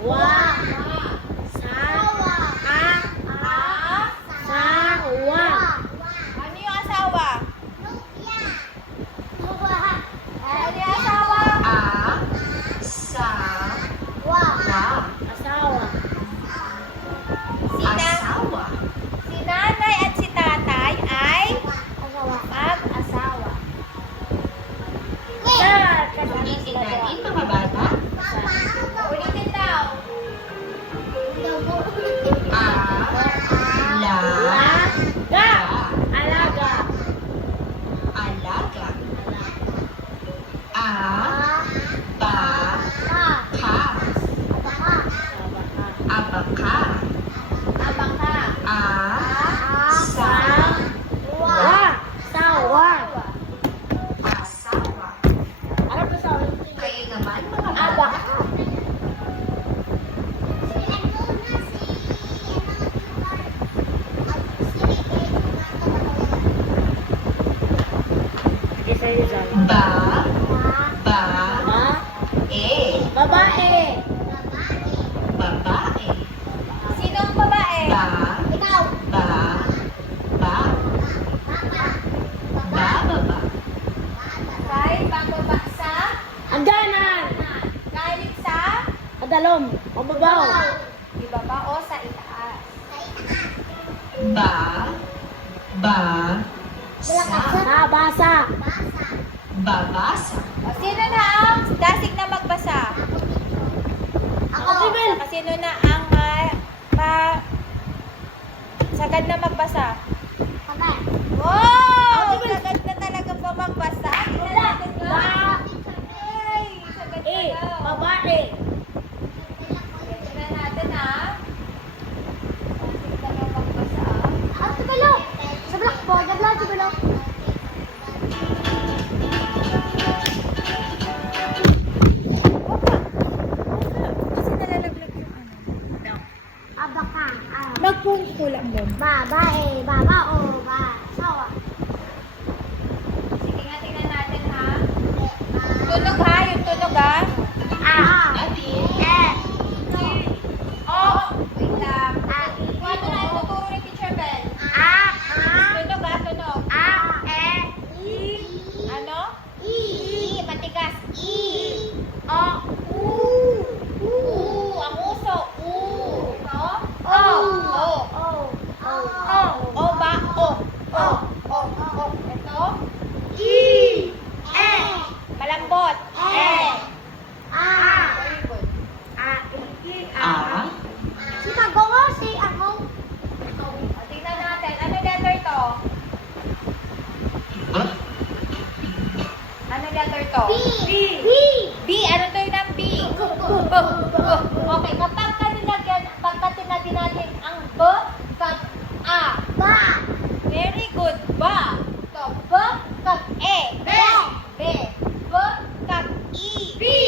Wa. Sawa. Sawa. Ano yung asawa? Ano yung asawa? Asawa. Asawa. Si nanay at si tatay ay Asawa. mag-asawa. Ulitin natin mga bata. Ulitin daw. Alaga. Alaga. Alaga. Abaka. Abaka. Sawa. Asawa. Ano ba sawa? Kayo naman mga bata. Abaka. Isa-isa. Ba. Ma. Babae. Babae. Sino ang babae? Ba. Ikaw. Baba. Kay bababa sa Hangganan. galing sa Padalom. Pababaw. ibaba o sa itaas. Nabasa. Babasa. O, sino na ang dasig na magbasa? Ako. Sibil. Sino na ang sagad na magbasa? Wow! Sagad ka talaga pa magbasa. Tingnan natin nga. Ay, sagad ka daw. Babae. Tingnan natin ha. Sagad ka daw magbasa. Sa blackboard. Naglaan sa blackboard. Kasi nalalaglag yung ano. Abaka. Nagpunto lang doon. Babae. Babao. Sawa. Sige nga, tingnan natin ha. Tunog ha, yung tunog ha. Natin. Wait lang. Paano na ituturo ni Teacher Bell? Tunog ha, tunog. Ano? Matigas. Ang uso. Ito? O ba? Ito? Malambot. Very good. O, tingnan natin. Ano letter to? Ano letter to? B. Ano to yung ng B? Okay, kapag tinagyan natin ang B, kag A. Very good. Ba. To, B, kag E. B. B, kag E.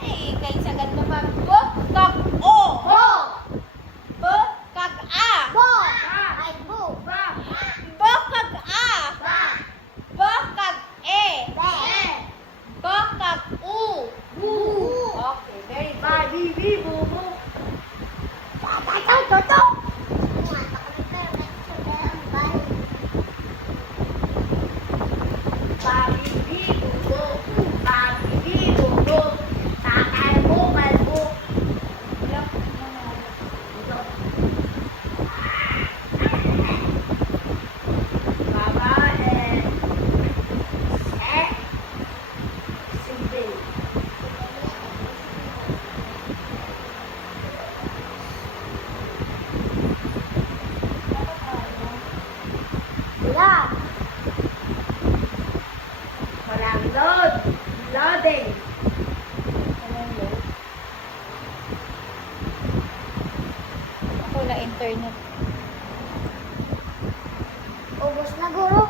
Ay, kay sagad naman. B, kag O. B, kag A. B, kag A. B, kag E. B, kag U. Okay, very good. Walang load. Loading. Ako na internet. Ubus na guro.